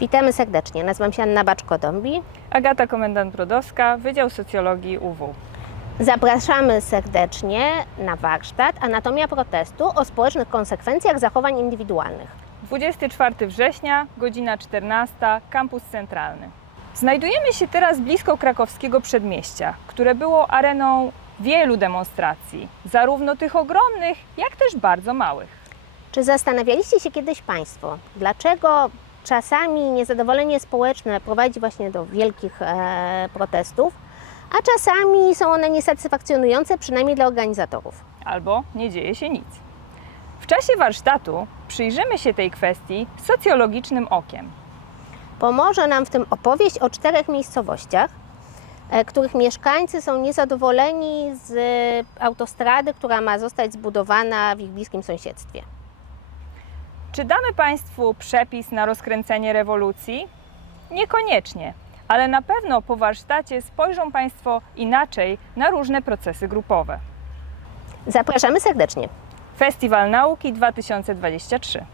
Witamy serdecznie. Nazywam się Anna Baczko-Dąbi. Agata Komendant-Brodowska, Wydział Socjologii UW. Zapraszamy serdecznie na warsztat Anatomia protestu o społecznych konsekwencjach zachowań indywidualnych. 24 września, godzina 14, kampus centralny. Znajdujemy się teraz blisko krakowskiego przedmieścia, które było areną wielu demonstracji, zarówno tych ogromnych, jak też bardzo małych. Czy zastanawialiście się kiedyś Państwo, dlaczego czasami niezadowolenie społeczne prowadzi właśnie do wielkich e, protestów, a czasami są one niesatysfakcjonujące, przynajmniej dla organizatorów? Albo nie dzieje się nic. W czasie warsztatu przyjrzymy się tej kwestii socjologicznym okiem. Pomoże nam w tym opowieść o czterech miejscowościach, e, których mieszkańcy są niezadowoleni z autostrady, która ma zostać zbudowana w ich bliskim sąsiedztwie. Czy damy Państwu przepis na rozkręcenie rewolucji? Niekoniecznie, ale na pewno po warsztacie spojrzą Państwo inaczej na różne procesy grupowe. Zapraszamy serdecznie. Festiwal Nauki 2023.